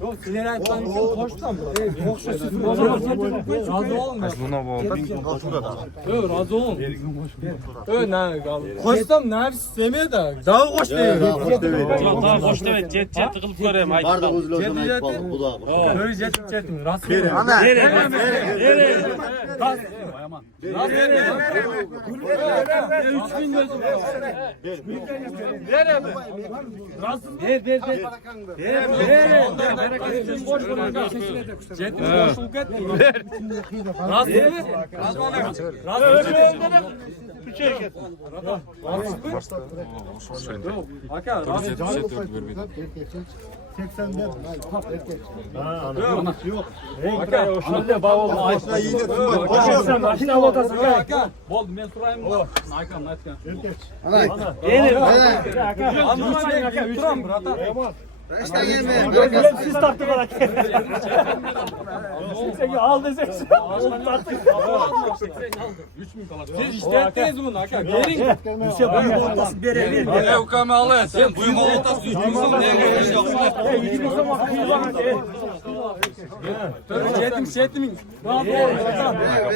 Yok sizler aytkan için koştum. Koştu siz. Razı olun. Buna bu. Yok razı olun. Yok ne koştum ne sevmedi. Daha koş değil. Daha hoş evet jet tıkılıp göreyim haydi. Bardak uzun ayıp balık bu da. Böyle jet rast. Boldu men surayım. Aykan aytkan. Turam brata. Siz taktık olarak. Sen al desek. Siz işlettiniz bunu Hakan. Verin. Ne ukame alın sen buyum oltas 3 bin son diye Jetim.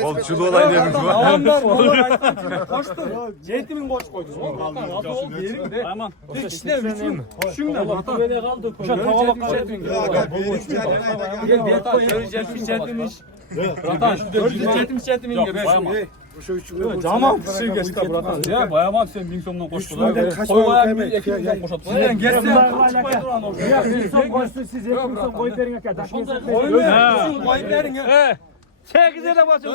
Bolçulu olay dediniz mi? Adamlar koştu. Jetimin koş koydu. Razı ol verin de. Tamam. İşte üçün. Şimdi brata. Böyle kaldı. Uşak tava bak jetim. Gel bir koy jetim. Bratan, jetim gibi. Tamam, şey geçti bratan. Ya bayamam sen bin somdan koştu. Koymayan bir ekibden koşatma. Sen geçsin. Ya bir son koştu siz hepiniz son koy verin kadar. Koymayın. Koy verin ya. 8'e de basın.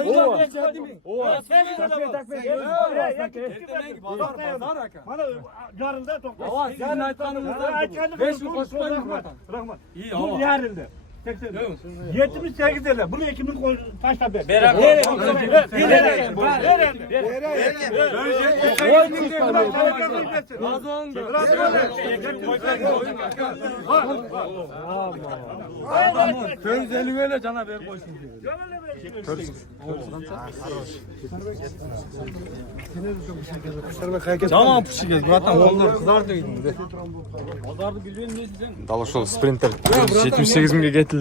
Bana yarıldı topla. Hava sizin aytkanınızda 5 yıl koşmayın bratan. Bırakma. İyi Bu hava. yarıldı. 78 lira. Bunu ekibin koy taşla ver. Közeli öyle cana ver koysun diyor. Tamam pişeceğiz. Zaten onlar kızardı gidin. Pazarda biliyorsun ne sen? Dalışol sprinter 78 mingge ketildi.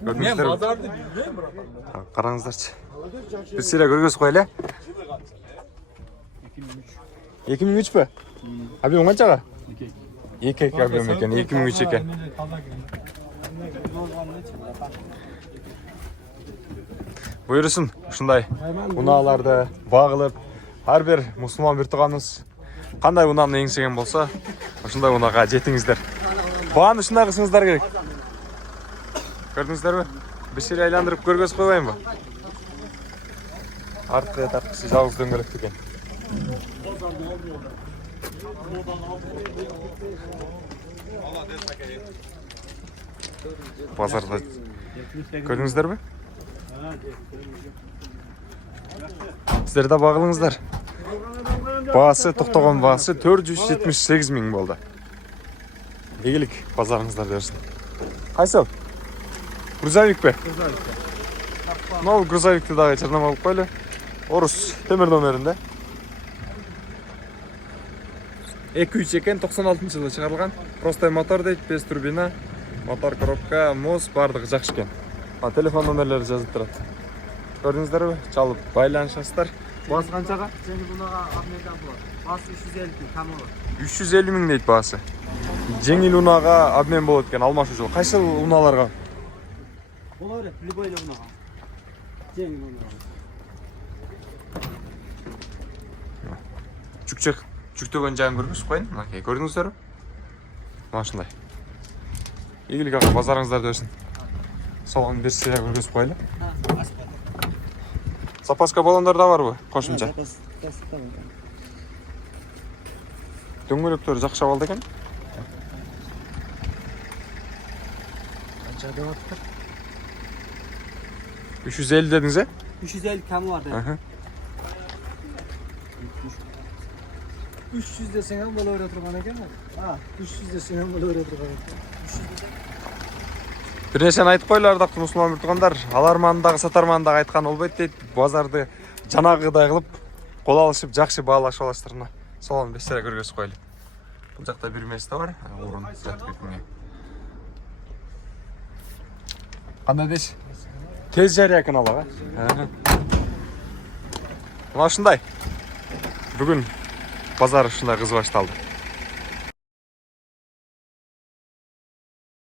Men Gördüңүздөр. bazardı bilmiyorum bratan. Караңыздарчы. Биз силер көргөзүп коелу. 2003 пе? Объем канчага? 2 объем экен, 2003 экен. Буйрусун ушундай унааларды багылып, ар бир мусулман бир тууганыбыз кандай унааны эңсеген болсо, ушундай унага жетиңиздер. Бааны ушундай кылсаңыздар керек. Көрдүңүздөрбү? Биз силер айландырып көргөзүп койбоймунбу? Арткы тарткысы жалгыз дөңгөлөк экен. Базарда көрдүңүздөрбү? Сиздер да багылыңыздар. Баасы токтогон баасы 478 миң болду. Ийгилик базарыңыздар берсин. Кайсыл? Грузовик пе? Новый грузовикти дагы чырнап алып койлу. Орус темир номеринде. 2-3 экен, 96-жылы чыгарылган. Простой мотор дейт, 5 турбина, мотор коробка, моз бардыгы жакшы экен. Телефон номерлери жазылып турат. Көрдүңүздөрбү? Чалып байланышасыздар. Баасы канчага? Сени бунага абнедан болот. Баасы 350 миң камылы. 350 миң дейт баасы. Жеңил унага обмен болот экен, алмашуу. Кайсыл унааларга? Болор, любой бунага. Жеңил бунага. Жүктөгөн жайын көргүзүп коеюн. Мынакей, көрдүңүздөрбү? Мына ушундай. Ийгилик ака, базарыңыздар берсин. Солон бир сыйра көргөзүп коелу. Запаска баллондар да барбы? Кошумча. Дөңгөлөктөр жакшы абалда экен. Канча деп атты? 350 дедиңиз, 350 камы бар да. 300 deseng ham bo'laverib turgan ekan. Ha, 300 deseng ham bo'laverib turgan ekan. Бир нерсени айтып коелу ардактуу мусулман бир туугандар. Алармандагы сатармандагы айткан болбойт дейт. Базарды жанагыдай кылып кол алышып жакшы баалашып аласыздар мына. Солон бестере көргөзүп коелу. Бул жакта бир месте бар. Орун жатып кеткенге. Qanday deyish? Tez jariya kanalaga. Mana shunday. Bugun bozor shunday qiz boshladi.